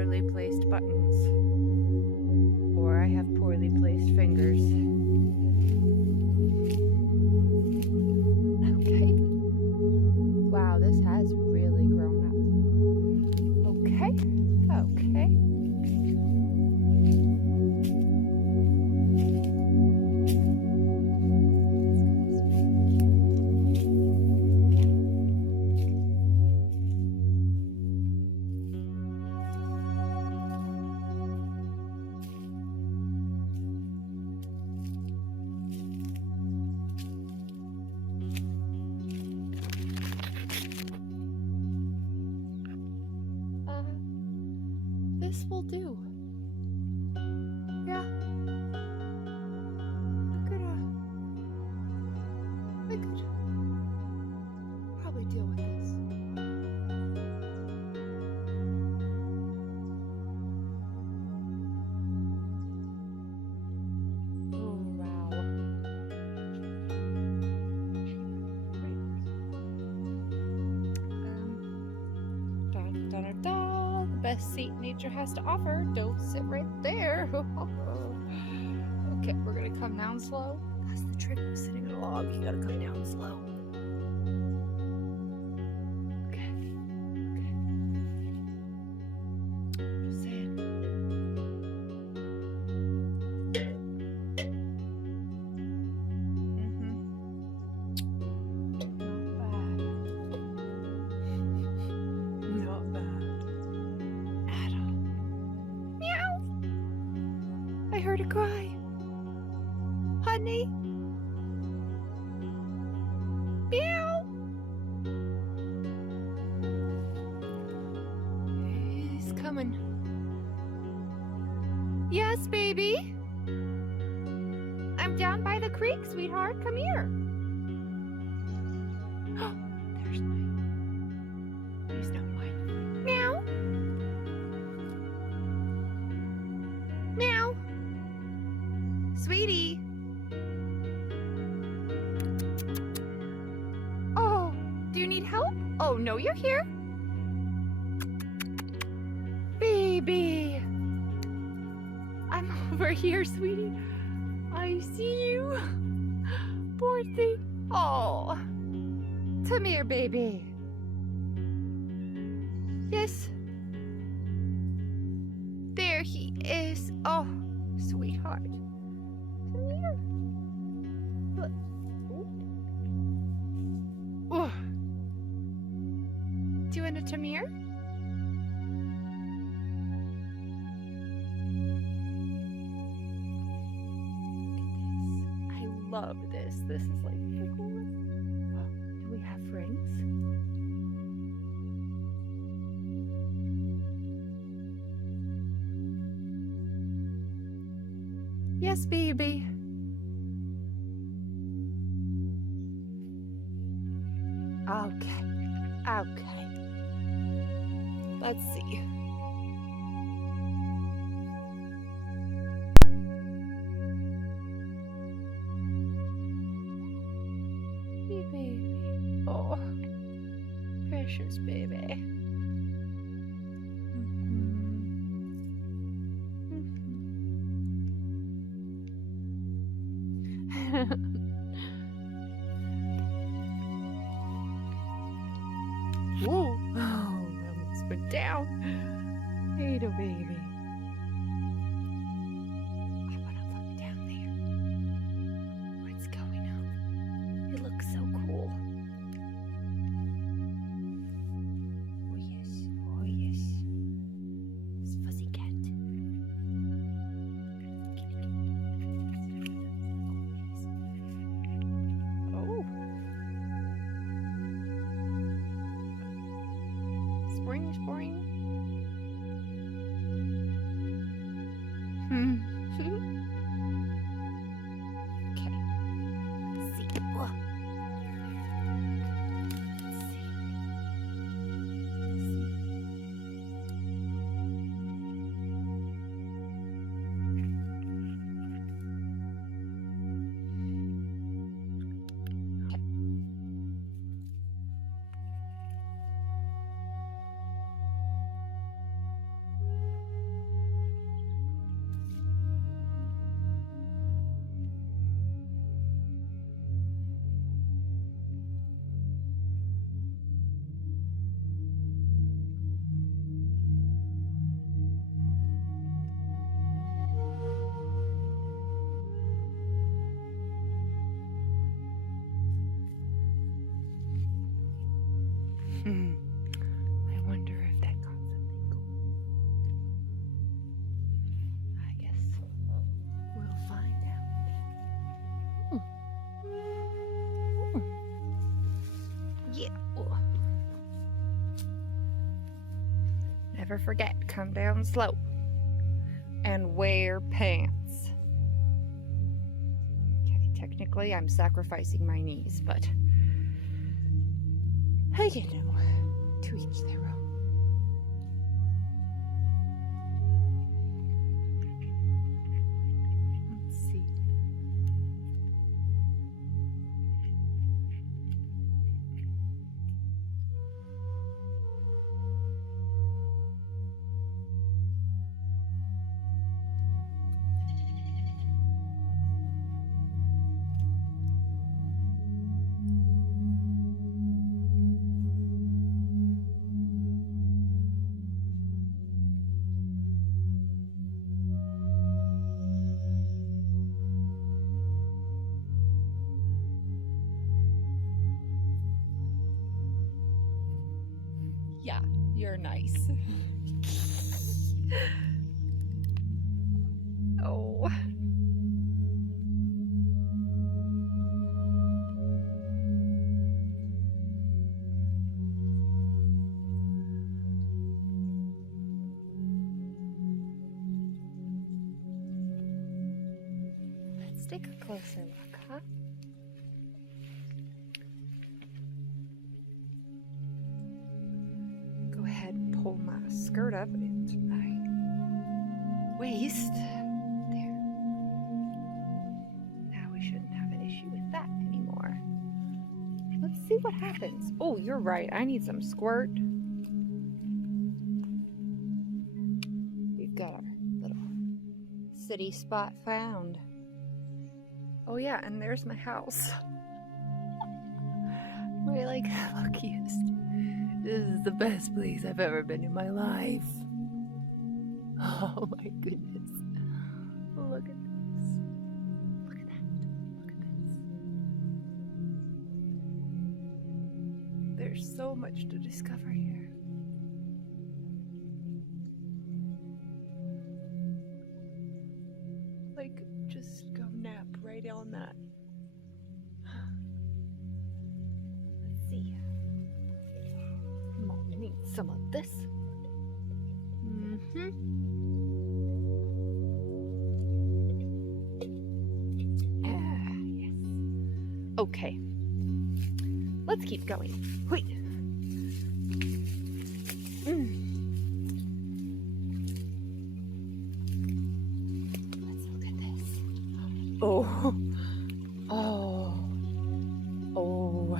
poorly placed buttons. Or I have poorly placed fingers. Okay. Wow, this has really grown up. Okay. Okay. This will do. Yeah. I could probably deal with this. Oh, wow. The best seat nature has to offer. Don't sit right there. Okay, we're gonna come down slow. That's the trick of sitting on a log. You gotta come down slow. Okay. Just saying. Not bad. At all. Meow! I heard a cry. Honey? Meow! He's coming. Yes, baby? I'm down by the creek, sweetheart. Come here. Oh, there's mine. He's not mine. Meow. Meow. Sweetie. Oh, do you need help? Oh, no, you're here. Baby. I'm over here, sweetie. I see you. Poor thing. Oh. Come here, baby. Yes. There he is. Oh, sweetheart. Come here. Look. Oh. Do you want a Tamir? Look at this. I love this. This is like the coolest. Do we have friends? Yes, baby. Okay. Okay. Let's see. Hey, baby. Oh, precious baby. Whoa! Oh, I almost went down. Hey, little baby. I want to look down there. What's going on? It looks so cool. Oh yes, oh yes. It's fuzzy cat. Oh. Spring, spring. Okay. Let's see. Whoa. Let's see. Never forget, come down slow and wear pants. Okay, technically I'm sacrificing my knees, but you know, to each their own. Let's see. Yeah, you're nice. Oh. Let's take a closer look, huh? Go ahead and pull my skirt up into my waist. There. Now we shouldn't have an issue with that anymore. Let's see what happens. Oh, you're right. I need some squirt. We've got our little city spot found. Oh yeah, and there's my house. My like luckiest. This is the best place I've ever been in my life. Oh my goodness. Look at this. Look at that. Look at this. There's so much to discover here. Like, just go nap right on that. Let's see. Mom needs some of this. Yes. Okay. Let's keep going. Wait. Let's look at this. Oh. Oh. Oh.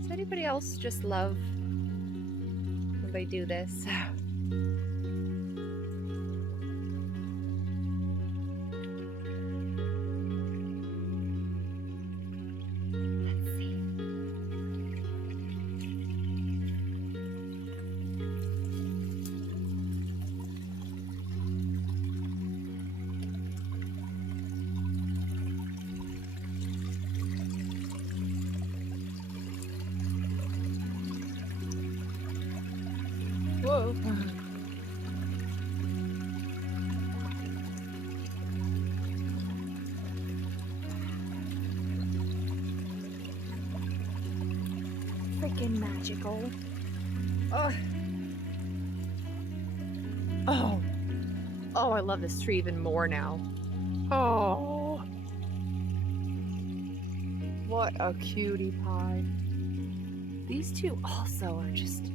Does anybody else just love when they do this? Whoa. Freaking magical. Oh. Oh. Oh, I love this tree even more now. Oh. What a cutie pie. These two also are just...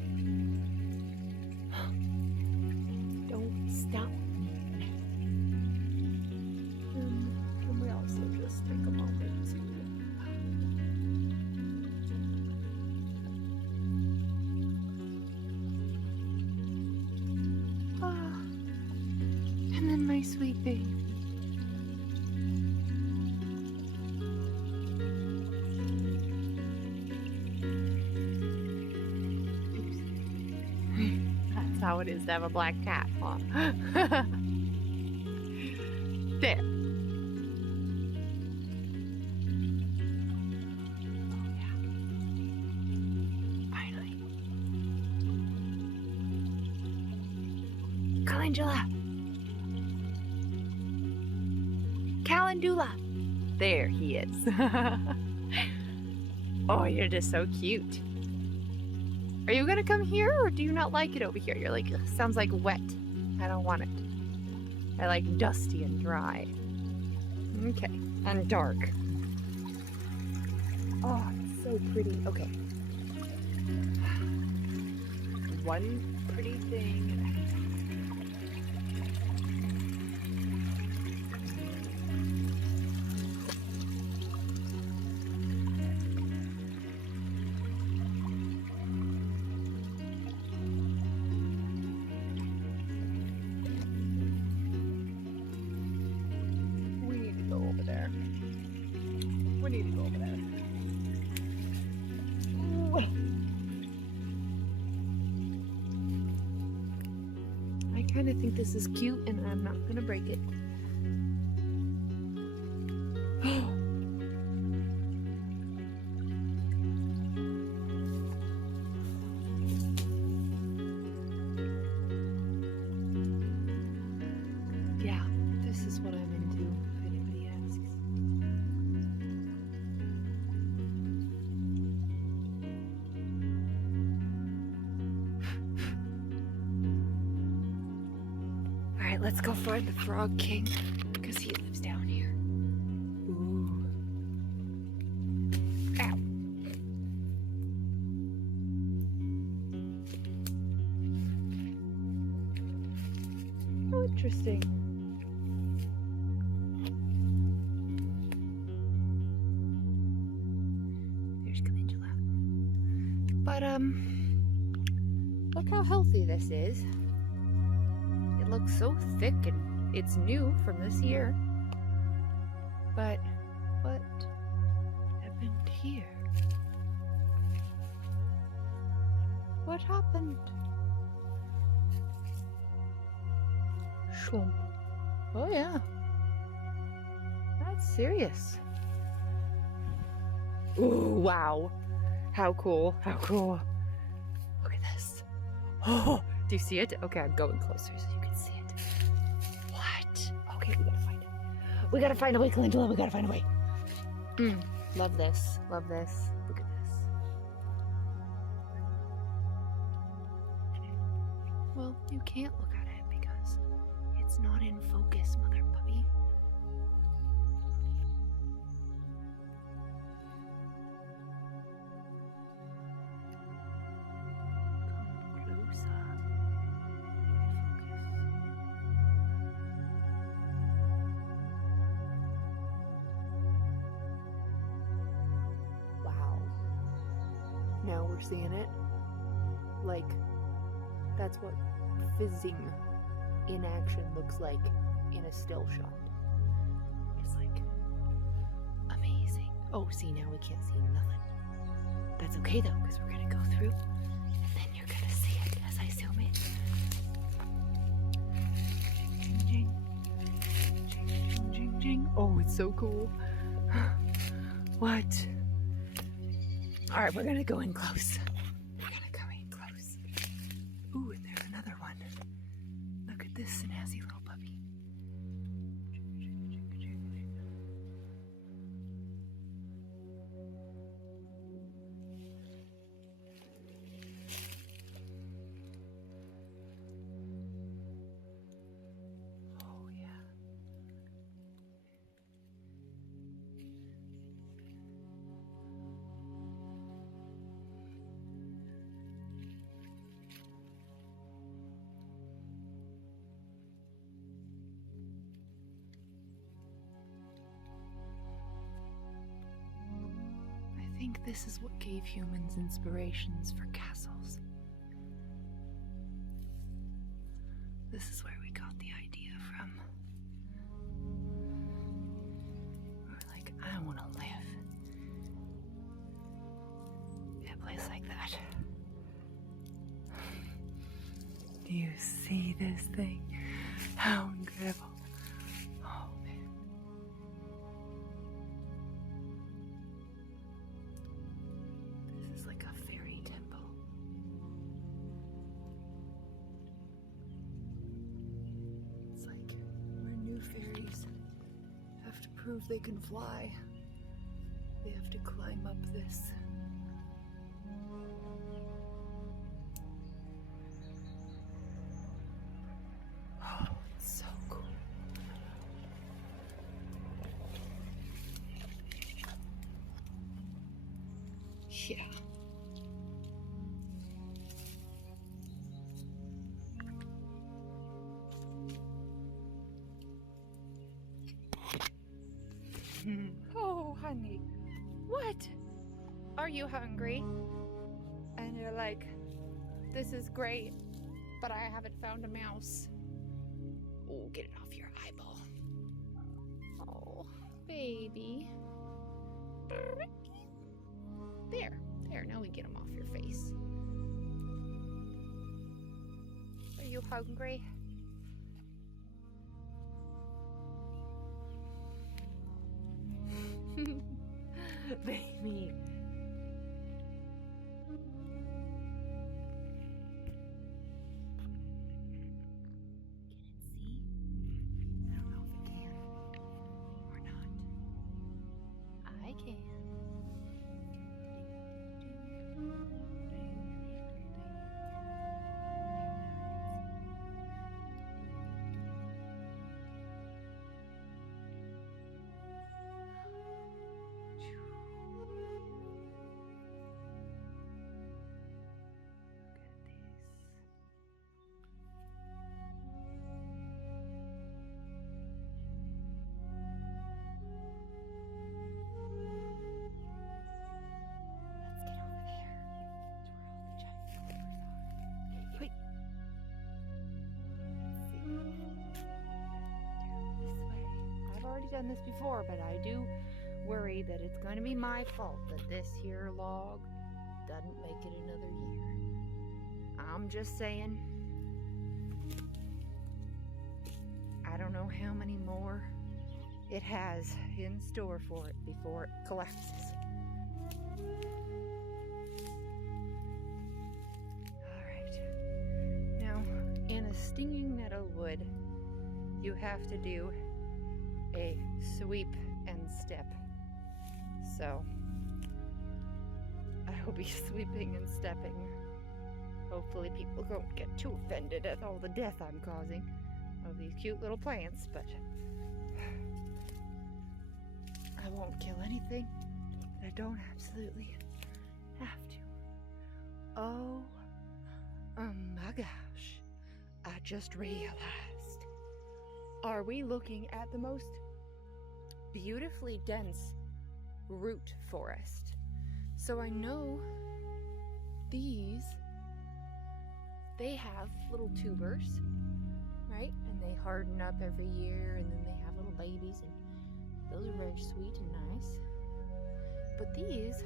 Don't stop. Can we also just take a moment to... And then my sweet baby. That's how it is to have a black cat, huh? There. Oh yeah. Finally. calendula. Calendula. There he is. Oh, you're just so cute. Are you gonna come here, or do you not like it over here? You're like, sounds like wet. I don't want it. I like dusty and dry. Okay, and dark. Oh, it's so pretty. Okay. One pretty thing. We need to go over there. We need to go over there. I kind of think this is cute, and I'm not gonna break it. Yeah, this is what I'm into, if anybody asks. Alright, let's go find the Frog King, because he lives down here. Ooh. Ow. Oh, interesting. There's calendula. But, look how healthy this is. It looks so thick, and it's new from this year. But what happened here? What happened? Schwump. Oh yeah. That's serious. Ooh, wow. How cool. How cool. Look at this. Oh, do you see it? Okay, I'm going closer so you can see it. What? Okay, we gotta find it. We gotta find a way, calendula. We gotta find a way. Love this. Love this. Look at this. Well, you can't look at it because it's not in focus, mother puppy. Come closer. Wow. Now we're seeing it. Like, that's what fizzing in action looks like in a still shot. It's like amazing. Oh, see, now we can't see nothing. That's okay though, because we're gonna go through and then you're gonna see it as I zoom in. Jing, jing, jing, jing, jing, jing. Oh, it's so cool. What? All right, we're gonna go in close. We're gonna go in close. Ooh, and there's another one. Look at this snazzy little puppy. Oh, yeah. I think this is what gave humans inspirations for castles. This is where we got the idea from. We're like, I want to live in a place like that. Do you see this thing? How incredible. Oh, man. This is like a fairy temple. prove they can fly, they have to climb up this. Oh, it's so cool. Yeah. Oh, honey, what? Are you hungry? And you're like, this is great, but I haven't found a mouse. Oh, get it off your eyeball. Oh, baby. There, now we get them off your face. Are you hungry? Baby. Done this before, but I do worry that it's going to be my fault that this here log doesn't make it another year. I'm just saying, I don't know how many more it has in store for it before it collapses. Alright, now in a stinging nettle wood, you have to do a sweep and step. So I will be sweeping and stepping. Hopefully people don't get too offended at all the death I'm causing of these cute little plants, but I won't kill anything that I don't absolutely have to. Oh my gosh, I just realized, are we looking at the most beautifully dense root forest? So I know these, they have little tubers, right? And they harden up every year, and then they have little babies, and those are very sweet and nice. But these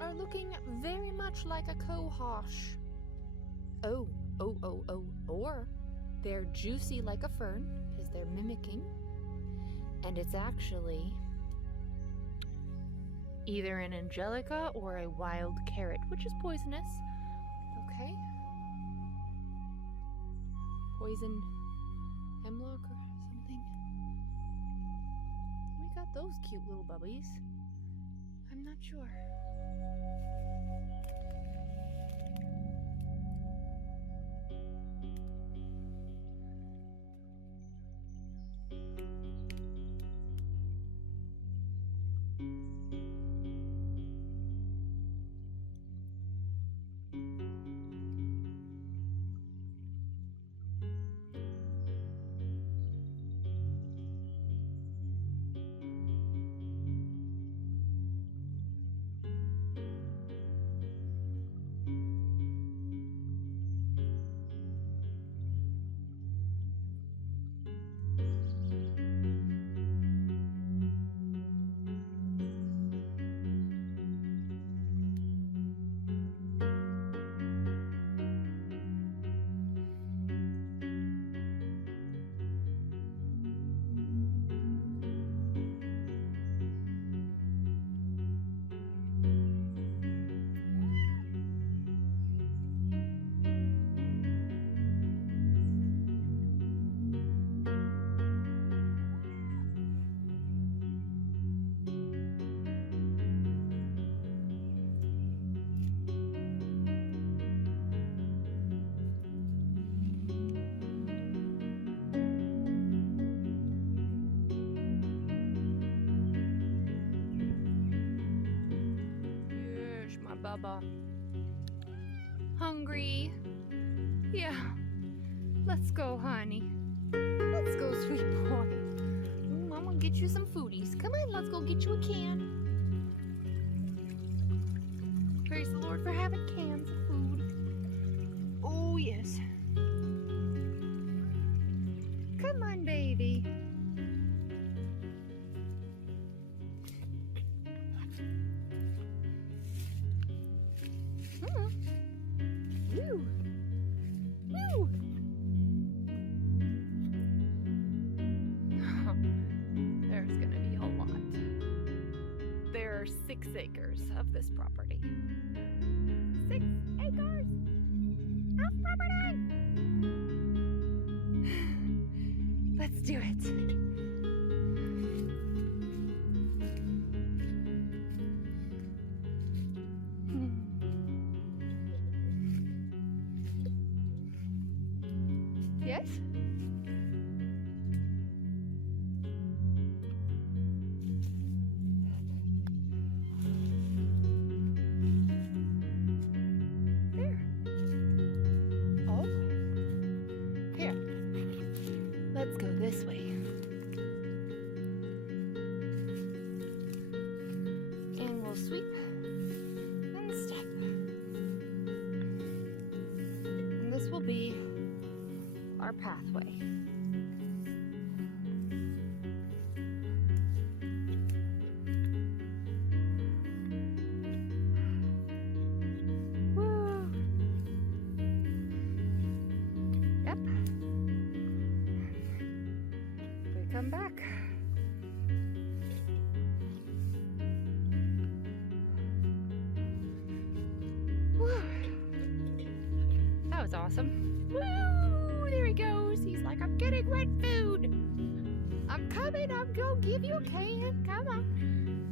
are looking very much like a cohosh. Oh, or they're juicy like a fern, because they're mimicking. And it's actually either an angelica or a wild carrot, which is poisonous. Okay? Poison hemlock or something. We got those cute little bubbies. I'm not sure. Bubba? Hungry? Yeah. Let's go, honey. Let's go, sweet boy. I'm gonna get you some foodies. Come on, let's go get you a can. Praise the Lord for having cans of food. Oh, yes. Come on, baby. Woo. Woo. There's gonna be a lot. There are 6 acres of this property. 6 acres of property! Let's do it. Yes? There. Oh. Here. Let's go this way. And we'll sweep and step. And this will be our pathway. Woo. Yep. We come back. Woo. That was awesome. Woo! There he goes. He's like, I'm getting red food. I'm coming. I'm gonna give you a can. Come on.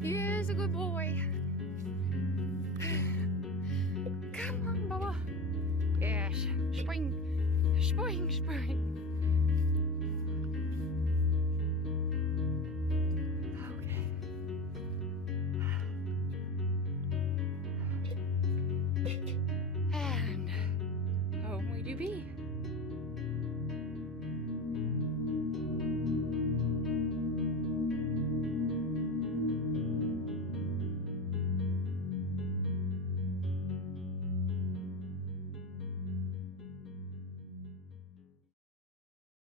Here's a good boy. Come on, Bubba. Yes. Spring. Spring, spring. Okay. And home we do be.